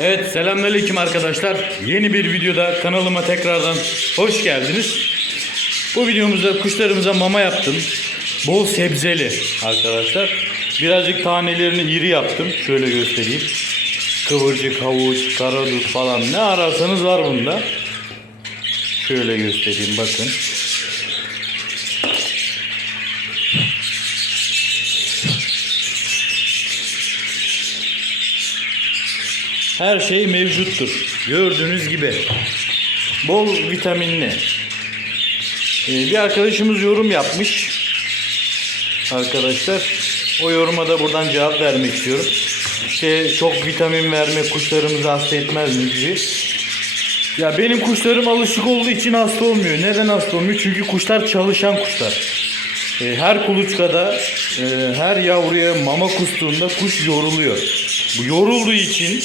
Evet selamünaleyküm arkadaşlar. Yeni bir videoda kanalıma tekrardan hoş geldiniz. Bu videomuzda kuşlarımıza mama yaptım. Bol sebzeli arkadaşlar. Birazcık tanelerini iri yaptım. Şöyle göstereyim. Kıvırcık, havuç, karadut falan ne ararsanız var bunda. Şöyle göstereyim bakın. Her şey mevcuttur. Gördüğünüz gibi. Bol vitaminli. Ee, bir arkadaşımız yorum yapmış. Arkadaşlar. O yoruma da buradan cevap vermek istiyorum. İşte çok vitamin verme kuşlarımızı hasta etmez mi gibi. Ya benim kuşlarım alışık olduğu için hasta olmuyor. Neden hasta olmuyor? Çünkü kuşlar çalışan kuşlar. E, her kuluçkada, e, her yavruya mama kustuğunda kuş yoruluyor. Bu yorulduğu için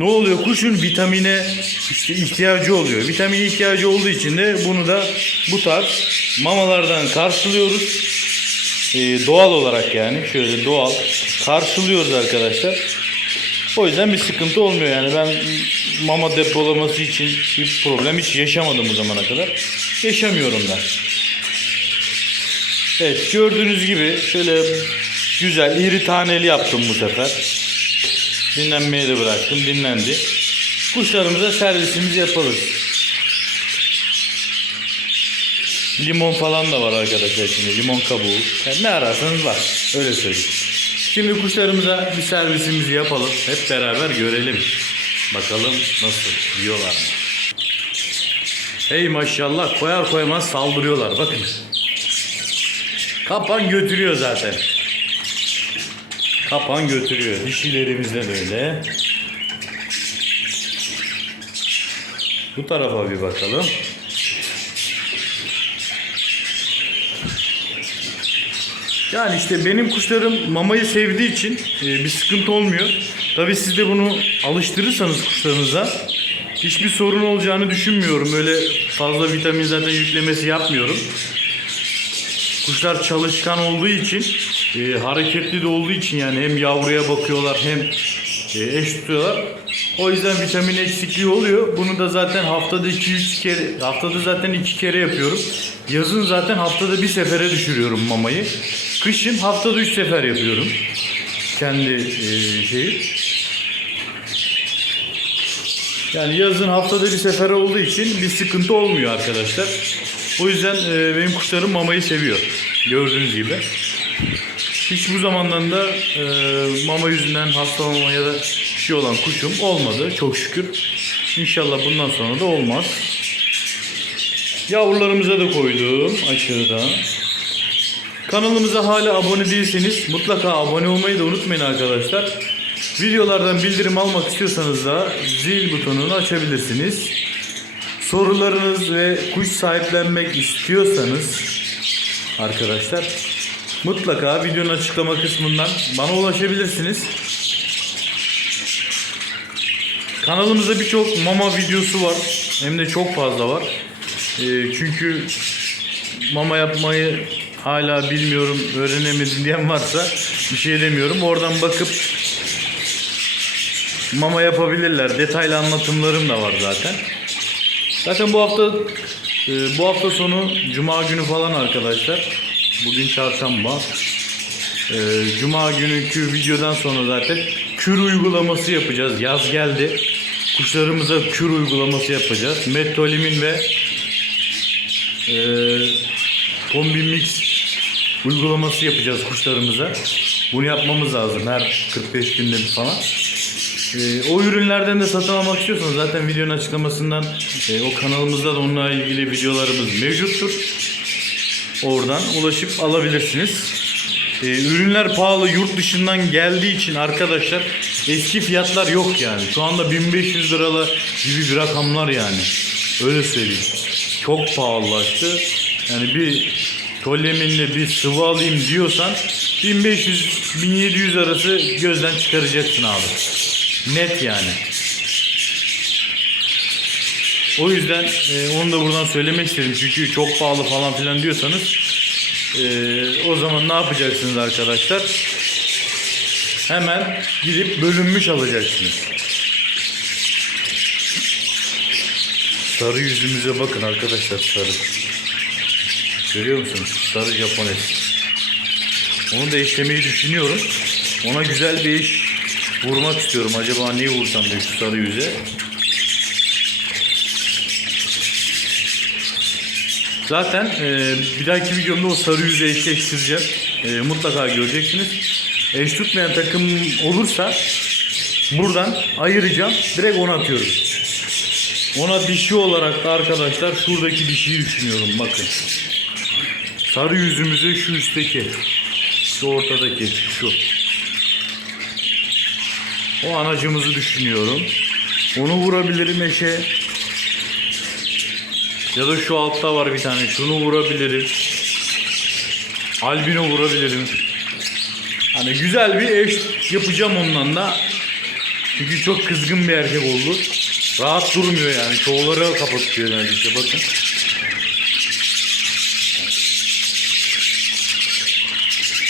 ne oluyor? Kuşun vitamine işte ihtiyacı oluyor. Vitamin ihtiyacı olduğu için de bunu da bu tarz mamalardan karşılıyoruz. E, doğal olarak yani şöyle doğal karşılıyoruz arkadaşlar. O yüzden bir sıkıntı olmuyor yani ben mama depolaması için bir problem hiç yaşamadım bu zamana kadar. Yaşamıyorum da. Evet gördüğünüz gibi şöyle güzel iri taneli yaptım bu sefer. Dinlenmeye de bıraktım dinlendi. Kuşlarımıza servisimizi yapalım. Limon falan da var arkadaşlar şimdi. Limon kabuğu. Yani ne ararsanız var. Öyle söyleyeyim. Şimdi kuşlarımıza bir servisimizi yapalım. Hep beraber görelim. Bakalım nasıl yiyorlar mı? Hey maşallah koyar koymaz saldırıyorlar. Bakın. Kapan götürüyor zaten. Kapan götürüyor. Dişilerimizde de öyle. Bu tarafa bir bakalım. Yani işte benim kuşlarım mamayı sevdiği için e, bir sıkıntı olmuyor. Tabii siz de bunu alıştırırsanız kuşlarınıza hiçbir sorun olacağını düşünmüyorum. Öyle fazla vitamin zaten yüklemesi yapmıyorum. Kuşlar çalışkan olduğu için, e, hareketli de olduğu için yani hem yavruya bakıyorlar hem e, eş tutuyorlar. O yüzden vitamin eksikliği oluyor. Bunu da zaten haftada 2-3 kere, haftada zaten 2 kere yapıyorum. Yazın zaten haftada bir sefere düşürüyorum mamayı. Kışın haftada 3 sefer yapıyorum. Kendi e, şeyi. Yani yazın haftada bir sefer olduğu için bir sıkıntı olmuyor arkadaşlar. O yüzden e, benim kuşlarım mamayı seviyor. Gördüğünüz gibi. Hiç bu zamandan da e, mama yüzünden hastalanma ya da bir şey olan kuşum olmadı çok şükür. İnşallah bundan sonra da olmaz. Yavrularımıza da koydum aşağıda. Kanalımıza hala abone değilseniz mutlaka abone olmayı da unutmayın arkadaşlar. Videolardan bildirim almak istiyorsanız da zil butonunu açabilirsiniz. Sorularınız ve kuş sahiplenmek istiyorsanız arkadaşlar mutlaka videonun açıklama kısmından bana ulaşabilirsiniz. Kanalımızda birçok mama videosu var. Hem de çok fazla var. Ee, çünkü mama yapmayı hala bilmiyorum, öğrenemedim diyen varsa bir şey demiyorum. Oradan bakıp mama yapabilirler. Detaylı anlatımlarım da var zaten. Zaten bu hafta e, bu hafta sonu cuma günü falan arkadaşlar. Bugün çarşamba. E, Cuma günkü videodan sonra zaten kür uygulaması yapacağız. Yaz geldi. Kuşlarımıza kür uygulaması yapacağız. Metolimin ve e, kombi mix uygulaması yapacağız kuşlarımıza. Bunu yapmamız lazım her 45 günde bir falan. Ee, o ürünlerden de satın almak istiyorsanız zaten videonun açıklamasından e, o kanalımızda da onunla ilgili videolarımız mevcuttur. Oradan ulaşıp alabilirsiniz. Ee, ürünler pahalı yurt dışından geldiği için arkadaşlar eski fiyatlar yok yani. Şu anda 1500 liralı gibi bir rakamlar yani. Öyle söyleyeyim. Çok pahalılaştı. Yani bir toleminle bir sıvı alayım diyorsan 1500-1700 arası gözden çıkaracaksın abi. Net yani. O yüzden e, onu da buradan söylemek istedim. Çünkü çok pahalı falan filan diyorsanız e, o zaman ne yapacaksınız arkadaşlar? Hemen gidip bölünmüş alacaksınız. Sarı yüzümüze bakın arkadaşlar sarı. Görüyor musunuz? Sarı Japones. Onu da işlemeyi düşünüyorum. Ona güzel bir iş vurmak istiyorum. Acaba neyi vursam diye şu sarı yüze. Zaten e, bir dahaki videomda o sarı yüzü eşleştireceğim. E, mutlaka göreceksiniz. Eş tutmayan takım olursa buradan ayıracağım. Direkt ona atıyorum. Ona dişi olarak da arkadaşlar şuradaki dişiyi düşünüyorum bakın. Sarı yüzümüzü şu üstteki. Şu ortadaki şu. O anacımızı düşünüyorum. Onu vurabilirim eşe. Ya da şu altta var bir tane. Şunu vurabilirim. Albino vurabilirim. Hani güzel bir eş yapacağım ondan da. Çünkü çok kızgın bir erkek oldu. Rahat durmuyor yani. Çoğuları kapatıyor neredeyse bakın.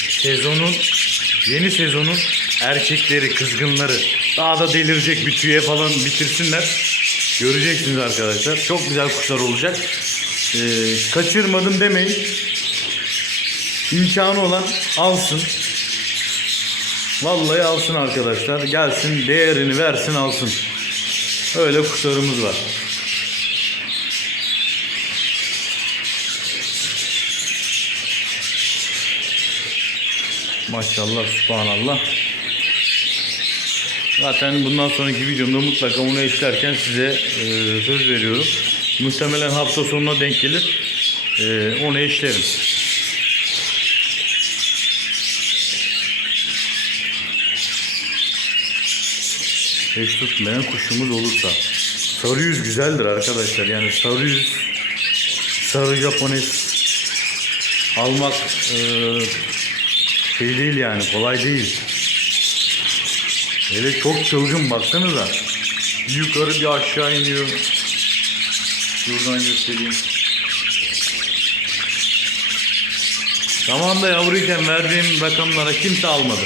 Sezonun yeni sezonun erkekleri, kızgınları daha da delirecek bir tüye falan bitirsinler. Göreceksiniz arkadaşlar. Çok güzel kuşlar olacak. Ee, kaçırmadım demeyin. İmkanı olan alsın. Vallahi alsın arkadaşlar. Gelsin değerini versin alsın. Öyle kuşlarımız var. Maşallah, subhanallah. Zaten bundan sonraki videomda mutlaka onu eşlerken size e, söz veriyorum. Muhtemelen hafta sonuna denk gelir. E, onu eşlerim. Eş tutmayan kuşumuz olursa. Sarı yüz güzeldir arkadaşlar. Yani sarı yüz, sarı Japones almak e, şey değil yani kolay değil. Hele çok çılgın baksanıza. Bir yukarı bir aşağı iniyor. Şuradan göstereyim. Zamanında yavruyken verdiğim rakamlara kimse almadı.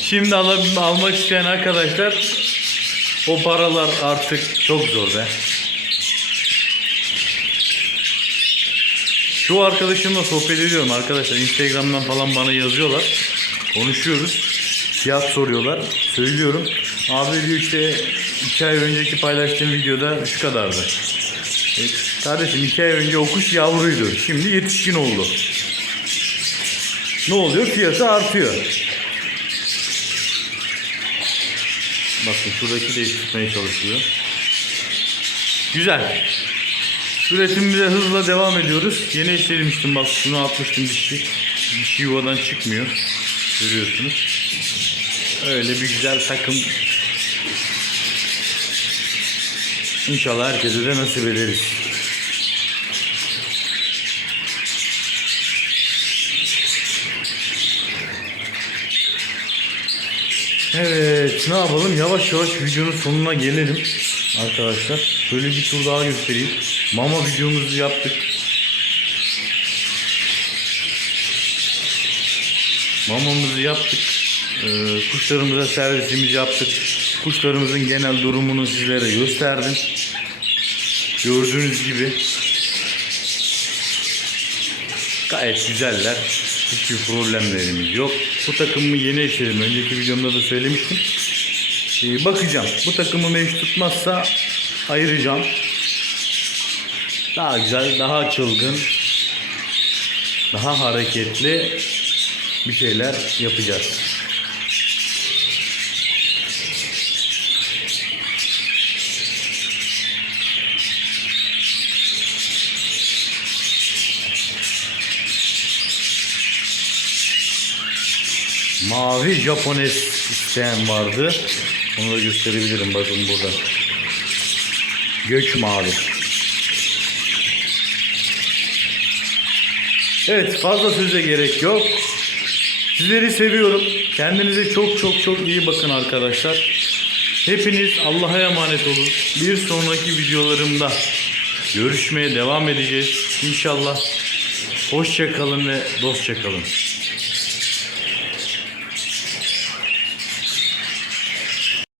Şimdi al almak isteyen arkadaşlar o paralar artık çok zor be. Şu arkadaşımla sohbet ediyorum arkadaşlar. Instagram'dan falan bana yazıyorlar. Konuşuyoruz. Fiyat soruyorlar. Söylüyorum. Abi diyor işte iki ay önceki paylaştığım videoda şu kadardı. E, kardeşim iki ay önce o kuş yavruydu. Şimdi yetişkin oldu. Ne oluyor? Fiyatı artıyor. Bakın şuradaki de tutmaya çalışıyor. Güzel. Üretimimize hızla devam ediyoruz. Yeni eşlemiştim bak şunu atmıştım dişi. Dişi yuvadan çıkmıyor. Görüyorsunuz. Öyle bir güzel takım. İnşallah herkese de nasip ederiz. Evet ne yapalım yavaş yavaş videonun sonuna gelelim arkadaşlar. Şöyle bir tur daha göstereyim. Mama videomuzu yaptık. Mamamızı yaptık. Ee, kuşlarımıza servisimizi yaptık. Kuşlarımızın genel durumunu sizlere gösterdim. Gördüğünüz gibi gayet güzeller. Hiçbir problemlerimiz yok. Bu takımımı yeni eşledim. Önceki videomda da söylemiştim. Ee, bakacağım. Bu takımı mevcut tutmazsa ayıracağım. Daha güzel, daha çılgın, daha hareketli bir şeyler yapacağız. Mavi Japones isteyen vardı. Onu da gösterebilirim bakın burada. Gök mavi. Evet fazla söze gerek yok. Sizleri seviyorum. Kendinize çok çok çok iyi bakın arkadaşlar. Hepiniz Allah'a emanet olun. Bir sonraki videolarımda görüşmeye devam edeceğiz. İnşallah. Hoşça kalın ve dostça kalın.